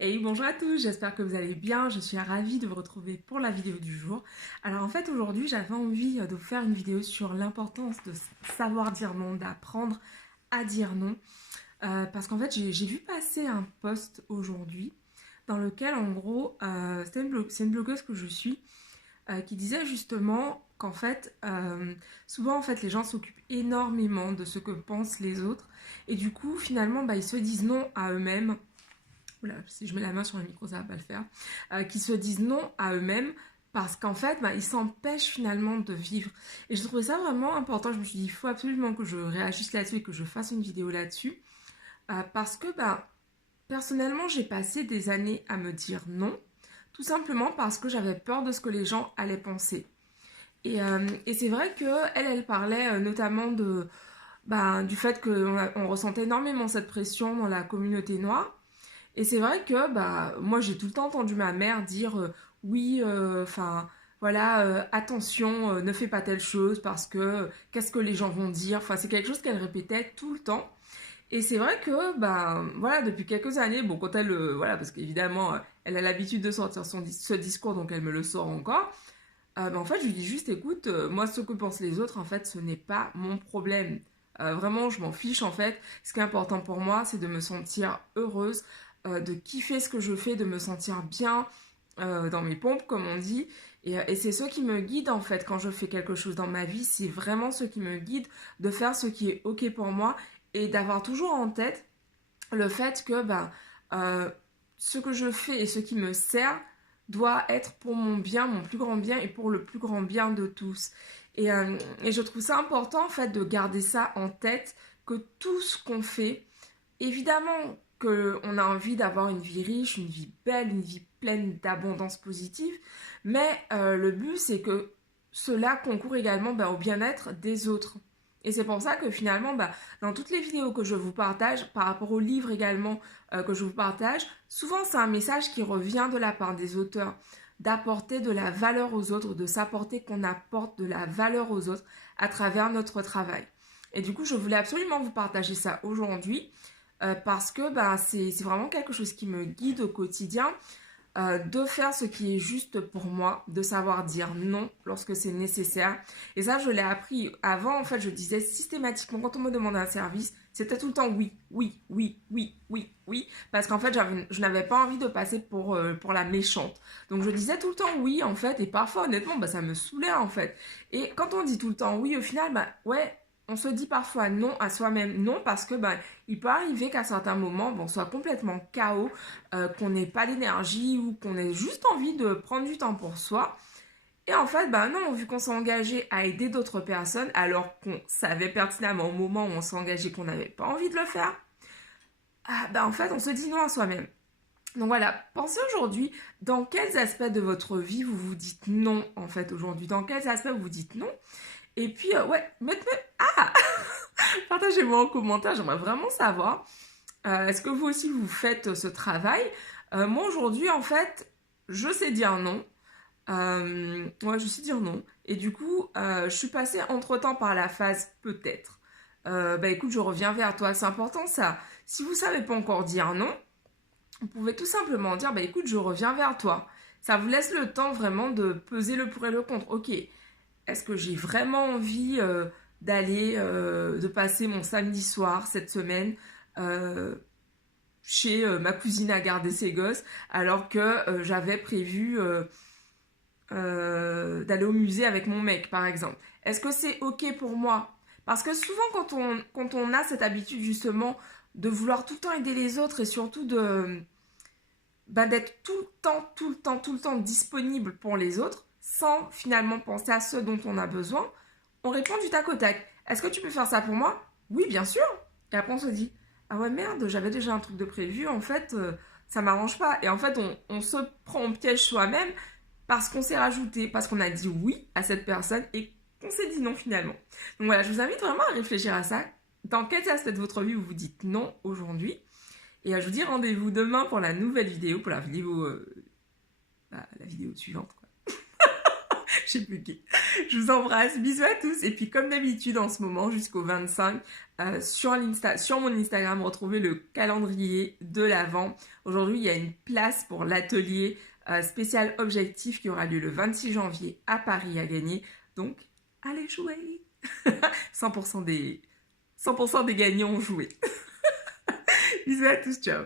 Et bonjour à tous, j'espère que vous allez bien, je suis ravie de vous retrouver pour la vidéo du jour. Alors en fait aujourd'hui j'avais envie de vous faire une vidéo sur l'importance de savoir dire non, d'apprendre à dire non. Parce qu'en fait j'ai vu passer un post aujourd'hui dans lequel en gros c'est une blogueuse que je suis qui disait justement qu'en fait souvent en fait les gens s'occupent énormément de ce que pensent les autres et du coup finalement ils se disent non à eux-mêmes. Oula, si je mets la main sur le micro, ça va pas le faire, qui se disent non à eux-mêmes parce qu'en fait, ils s'empêchent finalement de vivre. Et je trouvais ça vraiment important. Je me suis dit, il faut absolument que je réagisse là-dessus et que je fasse une vidéo là-dessus. Parce que, personnellement, j'ai passé des années à me dire non, tout simplement parce que j'avais peur de ce que les gens allaient penser. Et c'est vrai qu'elle parlait notamment du fait qu'on ressentait énormément cette pression dans la communauté noire. Et c'est vrai que moi j'ai tout le temps entendu ma mère dire oui, enfin voilà, attention, ne fais pas telle chose parce que qu'est-ce que les gens vont dire. Enfin c'est quelque chose qu'elle répétait tout le temps. Et c'est vrai que voilà, depuis quelques années, bon quand elle voilà, parce qu'évidemment elle a l'habitude de sortir ce discours, donc elle me le sort encore. En fait je lui dis juste écoute, moi ce que pensent les autres en fait ce n'est pas mon problème. Vraiment je m'en fiche en fait. Ce qui est important pour moi c'est de me sentir heureuse, de kiffer ce que je fais, de me sentir bien dans mes pompes, comme on dit. Et c'est ce qui me guide, en fait, quand je fais quelque chose dans ma vie. C'est vraiment ce qui me guide de faire ce qui est OK pour moi et d'avoir toujours en tête le fait que euh, ce que je fais et ce qui me sert doit être pour mon bien, mon plus grand bien et pour le plus grand bien de tous. Et je trouve ça important, en fait, de garder ça en tête, que tout ce qu'on fait, évidemment qu'on a envie d'avoir une vie riche, une vie belle, une vie pleine d'abondance positive, mais le but c'est que cela concourt également au bien-être des autres. Et c'est pour ça que finalement, dans toutes les vidéos que je vous partage, par rapport aux livres également que je vous partage, souvent c'est un message qui revient de la part des auteurs, d'apporter de la valeur aux autres, de s'apporter qu'on apporte de la valeur aux autres à travers notre travail. Et du coup, je voulais absolument vous partager ça aujourd'hui parce que c'est vraiment quelque chose qui me guide au quotidien, de faire ce qui est juste pour moi, de savoir dire non lorsque c'est nécessaire. Et ça, je l'ai appris. Avant, en fait, je disais systématiquement, quand on me demandait un service, c'était tout le temps oui, oui, oui, oui, oui, oui. Parce qu'en fait, je n'avais pas envie de passer pour la méchante. Donc, je disais tout le temps oui, en fait. Et parfois, honnêtement, ça me saoulait, en fait. Et quand on dit tout le temps oui, au final, ouais, on se dit parfois non à soi-même. Non, parce que il peut arriver qu'à certains moments, on soit complètement KO, qu'on n'ait pas d'énergie ou qu'on ait juste envie de prendre du temps pour soi. Et en fait, non, vu qu'on s'est engagé à aider d'autres personnes, alors qu'on savait pertinemment au moment où on s'est engagé qu'on n'avait pas envie de le faire, en fait, on se dit non à soi-même. Donc voilà, pensez aujourd'hui dans quels aspects de votre vie vous vous dites non, en fait, aujourd'hui. Dans quels aspects vous vous dites non. Et puis, ouais, partagez-moi en commentaire, j'aimerais vraiment savoir. Est-ce que vous aussi vous faites ce travail? Moi aujourd'hui en fait, je sais dire non. Ouais, je sais dire non. Et du coup, je suis passée entre-temps par la phase peut-être. Écoute, je reviens vers toi. C'est important ça. Si vous savez pas encore dire non, vous pouvez tout simplement dire écoute, je reviens vers toi. Ça vous laisse le temps vraiment de peser le pour et le contre. Ok, est-ce que j'ai vraiment envie de passer mon samedi soir cette semaine chez ma cousine à garder ses gosses, alors que j'avais prévu d'aller au musée avec mon mec, par exemple. Est-ce que c'est OK pour moi? Parce que souvent, quand on a cette habitude, justement, de vouloir tout le temps aider les autres et surtout d'être tout le temps, tout le temps, tout le temps disponible pour les autres, sans finalement penser à ceux dont on a besoin, on répond du tac au tac. Est-ce que tu peux faire ça pour moi? Oui, bien sûr. Et après, on se dit, ah ouais, merde, j'avais déjà un truc de prévu, en fait, ça m'arrange pas. Et en fait, on se prend au piège soi-même parce qu'on s'est rajouté, parce qu'on a dit oui à cette personne et qu'on s'est dit non finalement. Donc voilà, je vous invite vraiment à réfléchir à ça. Dans quels aspects de votre vie vous vous dites non aujourd'hui? Et je vous dis rendez-vous demain pour la nouvelle vidéo, pour la vidéo suivante, quoi. J'ai bugué. Je vous embrasse, bisous à tous. Et puis comme d'habitude en ce moment jusqu'au 25, sur mon Instagram, retrouvez le calendrier de l'Avent. Aujourd'hui, il y a une place pour l'atelier spécial objectif qui aura lieu le 26 janvier à Paris à gagner. Donc, allez jouer. 100% des gagnants ont joué. Bisous à tous, ciao.